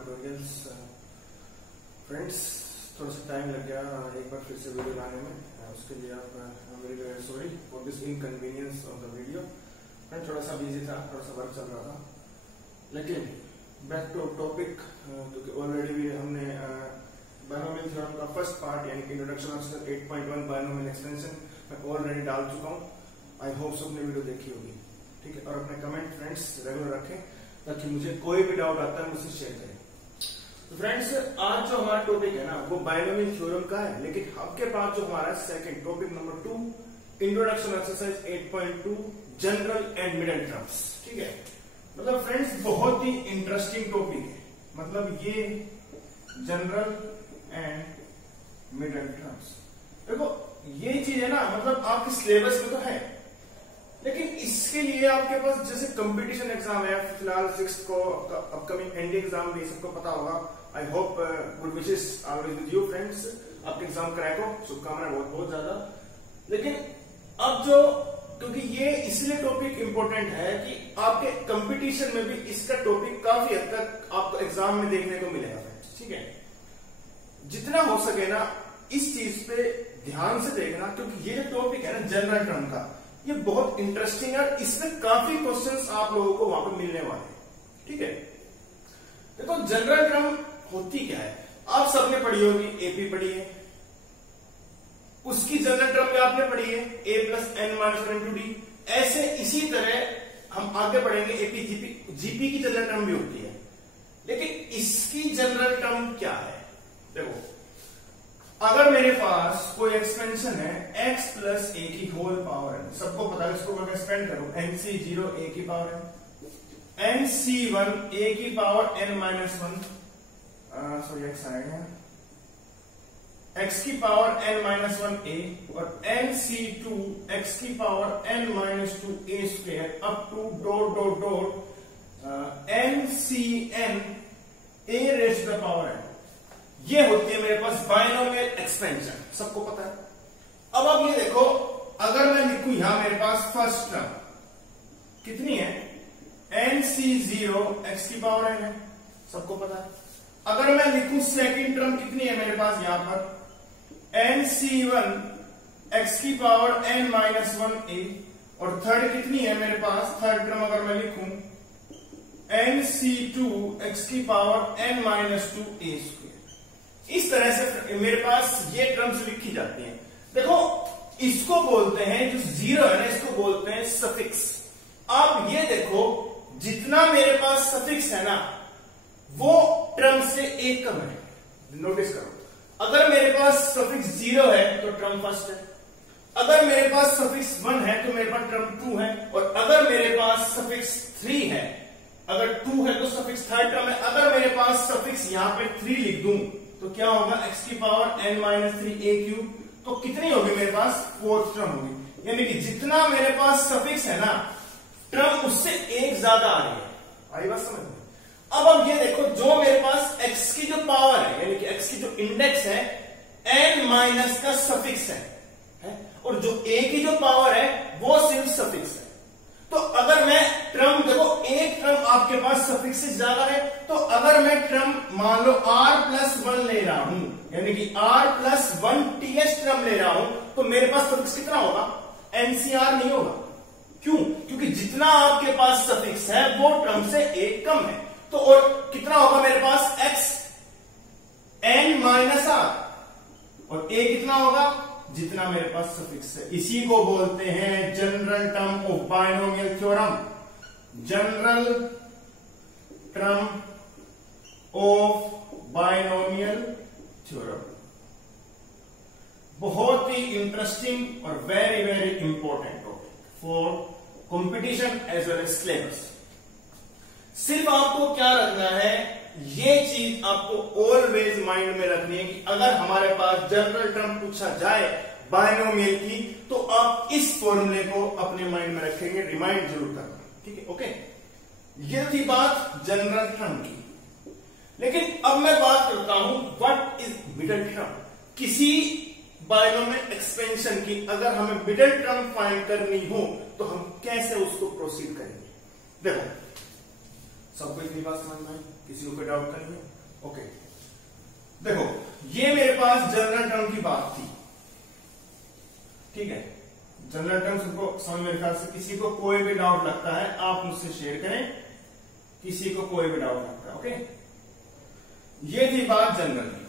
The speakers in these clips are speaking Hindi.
ट्यूटोरियल्स। फ्रेंड्स, थोड़ा सा टाइम लग गया एक बार फिर से वीडियो लाने में, उसके लिए आप very very sorry for this inconvenience of the video. Friend थोड़ा सा बिजी था, थोड़ा सा वर्क चल रहा था, लेकिन बैक टू टॉपिक, क्योंकि ऑलरेडी भी हमने बायनोमियल थ्योरम का फर्स्ट पार्ट यानी कि इंट्रोडक्शन ऑफ 8.1 बायनोमियल एक्सपेंशन मैं ऑलरेडी डाल चुका हूँ। आई होप सबने वीडियो देखी होगी, ठीक है। और अपने कमेंट फ्रेंड्स रेगुलर रखें ताकि मुझे कोई भी डाउट आता है मुझसे शेयर करें। तो फ्रेंड्स, आज जो हमारा टॉपिक है ना वो बायनोमियल थ्योरम का है, लेकिन आपके पास जो हमारा second topic number 2 introduction exercise 8.2 general and middle terms, ठीक है। मतलब फ्रेंड्स बहुत ही इंटरेस्टिंग टॉपिक है, मतलब ये जनरल एंड मिडल टर्म्स। देखो ये चीज है ना, मतलब आपके सिलेबस में तो है, लेकिन इसके लिए आपके पास जैसे कंपटीशन एग्जाम है फिलहाल 6th को अपकमिंग एनडी एग्जाम भी सबको पता होगा। I hope good wishes always with you friends, आपके एग्जाम क्रैक हो, शुभकामनाएं बहुत बहुत ज्यादा। लेकिन अब जो, क्योंकि ये इसलिए टॉपिक इंपॉर्टेंट है कि आपके कंपटीशन में भी इसका टॉपिक काफी हद तक आपको एग्जाम में देखने को मिलेगा फ्रेंड्स, ठीक है। जितना हो सके ना इस चीज पे ध्यान से देखना, क्योंकि ये जो टॉपिक है ना जनरल टर्म का, ये बहुत इंटरेस्टिंग है। इसमें काफी क्वेश्चंस आप लोगों को वहां पर मिलने वाले हैं, ठीक है। देखो जनरल टर्म होती क्या है, आप सबने पढ़ी होगी, एपी पढ़ी है, उसकी जनरल टर्म भी आपने पढ़ी है a plus N minus one into D. ऐसे इसी तरह हम आगे पढ़ेंगे एपी जीपी, जीपी की जनरल टर्म भी होती है, लेकिन इसकी जनरल टर्म क्या है। देखो अगर मेरे पास कोई एक्सपेंशन है x प्लस ए की होल पावर है, सबको पता है, इसको अगर एक्सपेंड करो nc0 a की पावर है, nc1 a की power n minus one, sorry x आएगा, x की power n minus one a, और nc2 x की power n minus two a square up to dot dot dot ncn a raise the power n। ये होती है मेरे पास बायनोमियल एक्सपेंशन, सबको पता है। अब आप ये देखो, अगर मैं लिखूं यहां मेरे पास फर्स्ट टर्म कितनी है, nc0 x की पावर n है, सबको पता है। अगर मैं लिखूं सेकंड टर्म कितनी है मेरे पास यहां पर, nc1 x की power n minus one a, और थर्ड कितनी है मेरे पास, थर्ड टर्म अगर मैं लिखूं nc2 x की power n minus two a square. इस तरह से मेरे पास ये टर्म्स लिखी जाती हैं। देखो इसको बोलते हैं, जो जीरो है ना इसको बोलते हैं सफिक्स। आप ये देखो जितना मेरे पास सफिक्स है ना वो टर्म से एक कम है, नोटिस करो। अगर मेरे पास सफिक्स 0 है तो टर्म फर्स्ट है, अगर मेरे पास सफिक्स 1 है तो मेरे पास टर्म 2 है, और अगर मेरे पास सफिक्स 3 है, अगर 2 है तो सफिक्स थर्ड टर्म है। अगर मेरे पास सफिक्स यहां पे 3 लिख दूं तो क्या होगा, x की power n minus 3 a cube, तो कितनी होगी मेरे पास, फोर्थ टर्म होगी। यानी कि जितना मेरे पास सफिक्स है ना टर्म उससे एक ज्यादा आ रही है। आई बात समझ में। अब ये देखो जो मेरे पास x की जो पावर है यानी कि x की जो इंडेक्स है n माइनस का सफिक्स है, और जो a की जो पावर है वो सिर्फ सफिक्स है। तो अगर मैं टर्म देखो, एक टर्म आपके पास सफिक्स से ज्यादा है, तो अगर मैं टर्म मान लो r प्लस 1 ले रहा हूं, यानी कि r प्लस 1 ts टर्म ले रहा हूं, तो मेरे पास सफिक्स कितना होगा, ncr नहीं होगा। क्यों, क्योंकि जितना आपके पास सफिक्स है वो टर्म से एक कम है। तो और कितना होगा मेरे पास, x n माइनस r, और a कितना होगा, जितना मेरे पास सफिक्स है। इसी को बोलते हैं general term of binomial theorem, general term of binomial theorem. बहुत ही इंटरेस्टिंग और very very important topic for competition as well as syllabus. सिर्फ आपको क्या रखना है, ये चीज आपको ऑलवेज माइंड में रखनी है कि अगर हमारे पास जनरल टर्म पूछा जाए बायनोमियल की तो आप इस फॉर्मूले को अपने माइंड में रखेंगे, रिमाइंड जरूर करना, ठीक है। ओके, ये थी बात जनरल टर्म की। लेकिन अब मैं बात करता हूं व्हाट इज मिडल टर्म। किसी बायनोमियल एक्सपेंशन की अगर हमें मिडल टर्म फाइंड करनी हो तो हम कैसे उसको प्रोसीड करेंगे। देखो सबको इतनी बात समझ में आई? किसी को कोई डाउट नहीं है? ओके, देखो ये मेरे पास जनरल टर्म की बात थी, ठीक है। जनरल टर्म्स को समझ मेरे ख्याल से किसी को कोई भी डाउट लगता है आप मुझसे शेयर करें, किसी को कोई भी डाउट लगता है। ओके, ये थी बात जनरल की।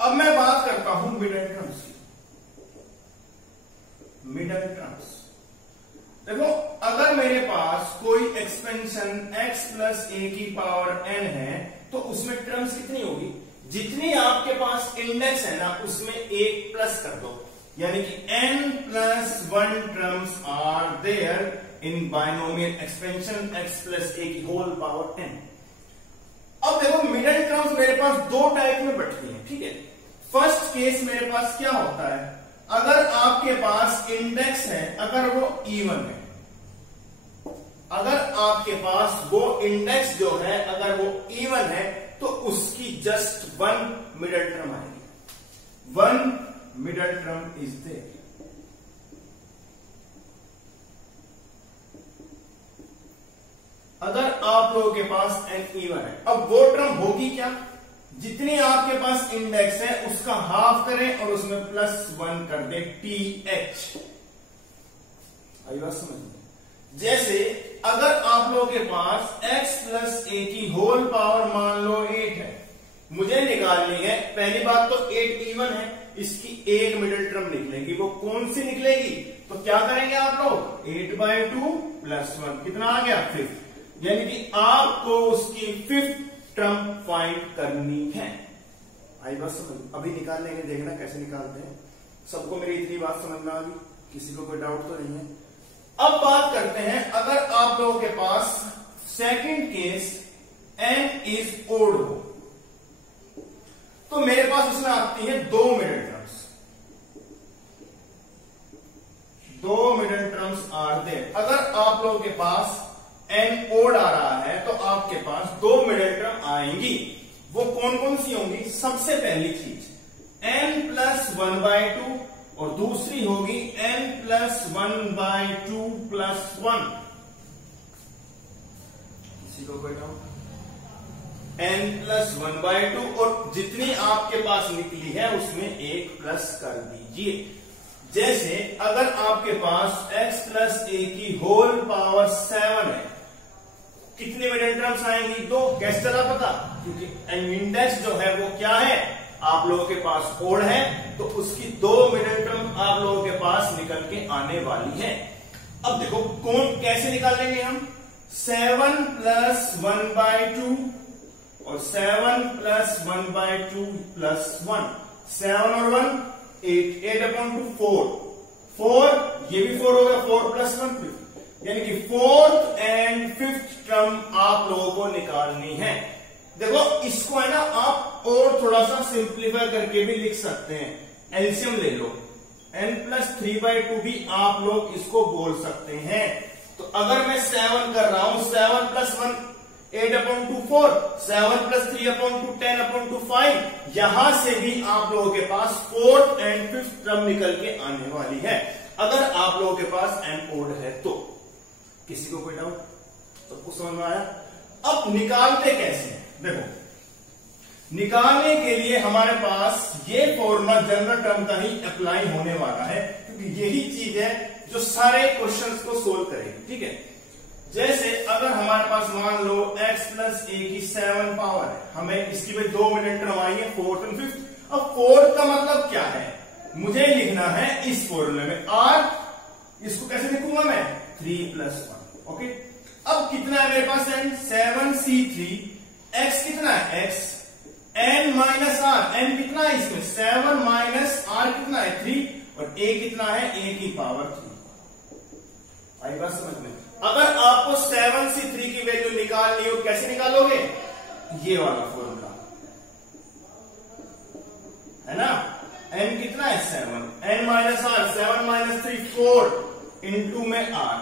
अब मैं बात करता हूं मिडल टर्म्स की। मिडल टर्म्स, देखो अगर मेरे पास कोई एक्सपेंशन x प्लस ए की पावर n है तो उसमें टर्म्स कितनी होगी? जितनी आपके पास इंडेक्स है ना उसमें एक प्लस कर दो, यानी कि n plus 1 terms are there in binomial expansion x plus a की होल पावर n। अब देखो मिडल टर्म्स मेरे पास दो टाइप में बढ़ती हैं, ठीक है। फर्स्ट केस मेरे पास क्या होता है, अगर आपके पास इंडेक्स है, अगर वो इवन है, अगर आपके पास वो इंडेक्स जो है अगर वो इवन है तो उसकी जस्ट वन मिडल टर्म आएगी। One middle term is there. अगर आप लोगों के पास एन इवन है, अब वो टर्म होगी क्या? जितनी आपके पास इंडेक्स है उसका हाफ करें और उसमें +1 कर दें, TH। आई बात समझ में? जैसे अगर आप लोगों के पास x प्लस ए की होल पावर मान लो 8 है, मुझे निकालनी है, पहली बात तो 8 इवन है, इसकी एक मिडिल टर्म निकलेगी, वो कौन सी निकलेगी? तो क्या करेंगे आप लोग, 8/2 + 1 कितना आ गया? 5, यानी कि आपको उसकी 5th टर्म फाइंड करनी है। आई बात समझ? अभी निकाल लेंगे, देखना कैसे निकालते हैं। सबको मेरी इतनी बात समझ में आ गई? किसी को कोई डाउट तो नहीं है? अब बात करते हैं, अगर आप लोगों के पास second case n is odd हो तो मेरे पास उसमें आती है दो मिडल टर्म्स। दो मिडल टर्म्स आर देयर। अगर आप लोगों के पास n ओड आ रहा है तो आपके पास दो मिडल टर्म आएंगी। वो कौन कौन सी होंगी? सबसे पहली चीज n + 1/2 और दूसरी होगी n + 1/2 + 1। किसी को कोई डाउट? n + 1/2 और जितनी आपके पास निकली है उसमें एक प्लस कर दीजिए। जैसे अगर आपके पास x प्लस a की होल पावर 7 है, कितनी मिडल टर्म्स आएंगी? दो। कैसे चला पता? क्योंकि इंडेक्स जो है वो क्या है, आप लोगों के पास ओड है, तो उसकी दो मिडल टर्म आप लोगों के पास निकल के आने वाली है। अब देखो कौन कैसे निकालेंगे हम? 7 + 1/2 और 7 + 1/2 + 1। 7 और 1 8, 8/2 4, ये भी 4 होगा, 4 + 1 5, यानी कि 4th एंड 5th टर्म आप लोगों को निकालनी है। देखो इसको है ना आप और थोड़ा सा सिंप्लीफाई करके भी लिख सकते हैं। एलसीएम ले लो, n + 3/2 भी आप लोग इसको बोल सकते हैं। तो अगर मैं 7 कर रहा हूं, 7 + 1 8/2 4, 7 + 3/2 10/2 5, यहां से भी आप लोगों के पास 4th एंड 5th टर्म निकल के आने वाली है, अगर आप लोगों के पास n ओड है तो। किसी को कोई डाउट? सबको समझ में आया? अब निकालते कैसे? देखो निकालने के लिए हमारे पास ये फॉर्मूला जनरल टर्म का ही अप्लाई होने वाला है, क्योंकि यही चीज है जो सारे क्वेश्चंस को सोल्व करेगी, ठीक है। जैसे अगर हमारे पास मान लो x + a की 7 पावर है, हमें इसकी भाई दो मिडल टर्म आई है, 4th और 5th। अब 4th का मतलब क्या है? मुझे लिखना है इस फॉर्मूले में r, इसको कैसे लिखूंगा मैं? 3 + 1। ओके, अब कितना है मेरे पास n? 7c3, x कितना है? x, n - r, n कितना है इसमें? 7 - r कितना है? 3, और a कितना है? a की पावर 3। आई बात समझ में? अगर आपको 7c3 की वैल्यू निकालनी हो, कैसे निकालोगे? ये वाला फॉर्मूला है ना। n कितना है? 7, n - r, 7 - 3 4 इंटू में r।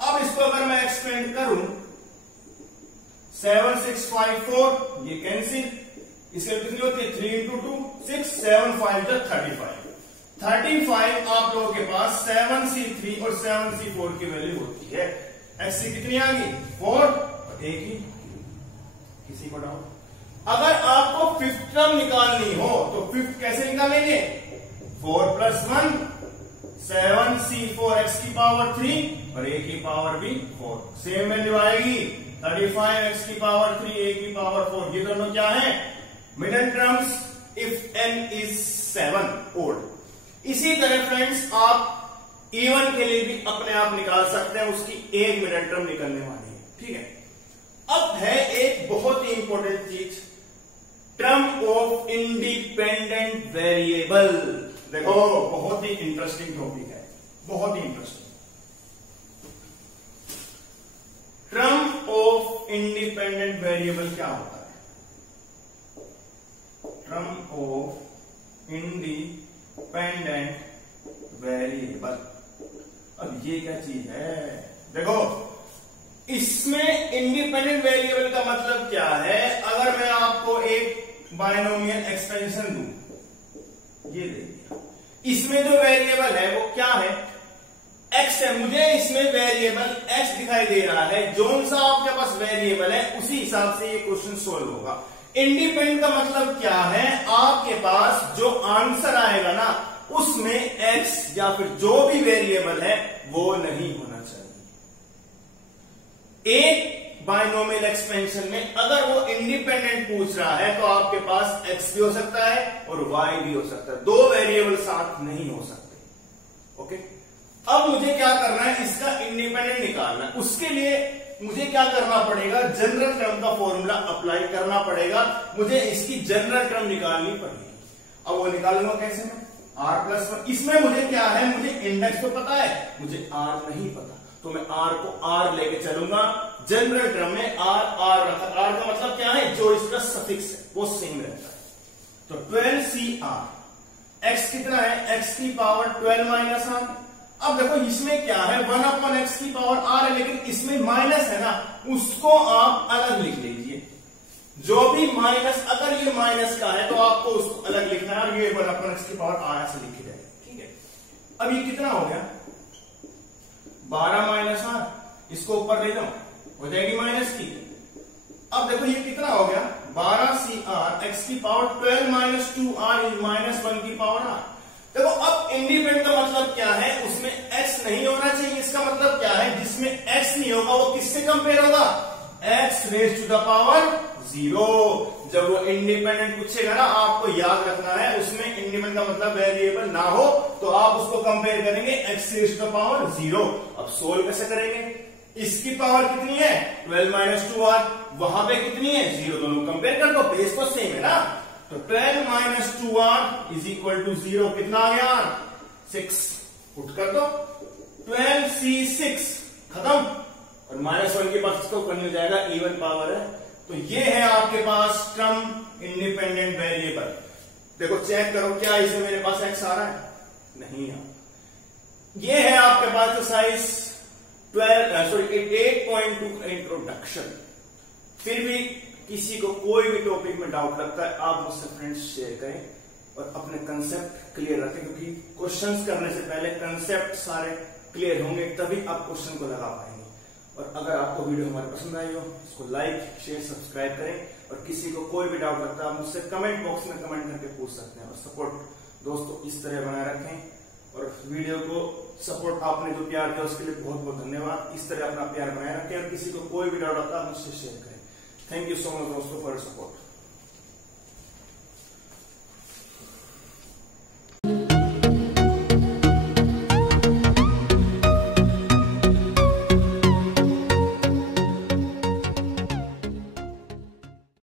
अब इसको अगर मैं एक्सपेंड करूं, 7 6 5 4, ये कैंसिल, इसके कितनी होती है? 3 × 2 6, 7 5 35। 35 आप लोगों के पास 7c3 और 7c4 की वैल्यू होती है। x की कितनी आ गई? 4 और a की किसी को डाउट? अगर आपको फिफ्थ टर्म निकालनी हो तो फिफ्थ कैसे निकालेंगे? 4 + 1 7c4 x की पावर 3 और a की पावर भी 4, सेम वैल्यू आएगी 35 x की पावर 3 a की पावर 4। ये दोनों क्या है? Middle terms if n is 7 odd। इसी तरह फ्रेंड्स आप इवन के लिए भी अपने आप निकाल सकते हैं, उसकी एक मिडल टर्म निकलने वाली है, ठीक है। अब है एक बहुत ही इंपॉर्टेंट चीज, टर्म ऑफ इंडिपेंडेंट वेरिएबल। देखो बहुत ही इंटरेस्टिंग टॉपिक है, बहुत ही interesting. Term of independent variable क्या होता है? टर्म ऑफ इंडिपेंडेंट वेरिएबल, अब ये क्या चीज है? देखो इसमें इंडिपेंडेंट वेरिएबल का मतलब क्या है? अगर मैं आपको एक बायनोमियल एक्सपेंशन दूं, ये देखिए, इसमें जो वेरिएबल है वो क्या है? x है। मुझे इसमें वेरिएबल x दिखाई दे रहा है, जोन सा आपके पास वेरिएबल है उसी हिसाब से ये क्वेश्चन सोल्व होगा। इंडिपेंडेंट का मतलब क्या है? आपके पास जो आंसर आएगा ना उसमें x या फिर जो भी वेरिएबल है वो नहीं होना चाहिए। एक बायनोमियल एक्सपेंशन में अगर वो इंडिपेंडेंट पूछ रहा है तो आपके पास x भी हो सकता है और y भी हो सकता है, दो वेरिएबल साथ नहीं हो सकते। ओके, अब मुझे क्या करना है? इसका इंडिपेंडेंट निकालना है। उसके लिए मुझे क्या करना पड़ेगा? जनरल टर्म का फॉर्मूला अप्लाई करना पड़ेगा, मुझे इसकी जनरल टर्म निकालनी पड़ेगी। अब वो निकालूंगा कैसे? मैं r+1, इसमें मुझे क्या है? मुझे इंडेक्स तो पता है, मुझे r नहीं पता, तो मैं r को r लेके चलूंगा। जनरल टर्म में r रखा, r का मतलब क्या है? जो इसका सफिक्स है वो सेम रहता है। तो 12cr, x कितना है? x की पावर 12 - r। अब देखो इसमें क्या है? 1/x की पावर r है, लेकिन इसमें माइनस है ना, उसको आप अलग लिख लीजिए। जो भी माइनस, अगर ये माइनस का है तो आपको उसको अलग लिखना है, और ये 1/x की पावर r ऐसे लिखी जाएगी, ठीक है। अब ये कितना हो गया? 12 - r, इसको ऊपर ले जाओ, हो जाएगी माइनस की। अब देखो ये कितना हो गया? 12cr x की पावर 12 - 2r इज -1 की पावर r। देखो अब इंडिपेंडेंट का मतलब क्या है? उसमें x नहीं होना चाहिए। इसका मतलब क्या है? जिसमें x नहीं होगा वो किससे कंपेयर होगा? x raise to the power 0। जब वो इंडिपेंडेंट पूछेगा ना, आपको याद रखना है उसमें इंडिपेंडेंट का मतलब वेरिएबल ना हो तो आप उसको कंपेयर करेंगे x raise to the power 0। अब सोल्व कैसे करेंगे? इसकी पावर कितनी है? 12 - 2r, वहां पे कितनी है? 0, दोनों कंपेयर कर दो, बेस तो सेम है ना। तो 12 - 2r इज इक्वल टू 0। कितना आ गया? 6, पुट कर दो। 12c6 खत्म, और -1 के पास इसको करने जाएगा, इवन पावर है। तो ये है आपके पास टर्म इंडिपेंडेंट वेरिएबल। देखो चेक करो, क्या इसे मेरे पास x आ रहा है? नहीं आ। ये है आपके पास एक्सरसाइज 8.2 इंट्रोडक्शन। फिर भी किसी को कोई भी टॉपिक में डाउट लगता है, आप मुझसे फ्रेंड्स शेयर करें और अपने कंसेप्ट क्लियर रखें, क्योंकि क्वेश्चंस करने से पहले कंसेप्ट सारे क्लियर होंगे, तभी आप क्वेश्चन को लगा पाएंगे। और अगर आपको वीडियो हमारी पसंद आई हो, इसको लाइक, शेयर, सब्सक्राइब करें। और किसी को कोई भी डाउट लगता है, आप मुझसे कमेंट बॉक्स में कमेंट करके पूछ सकते हैं। और सपोर्ट दोस्तों इस तरह बनाए रखें, और वीडियो को सपोर्ट आपने जो प्यार दिया उसके लिए बहुत बहुत धन्यवाद। इस तरह अपना प्यार बनाए रखें, और किसी को कोई भी डाउट आता है मुझसे शेयर करें। थैंक यू सो मच दोस्तों फॉर सपोर्ट।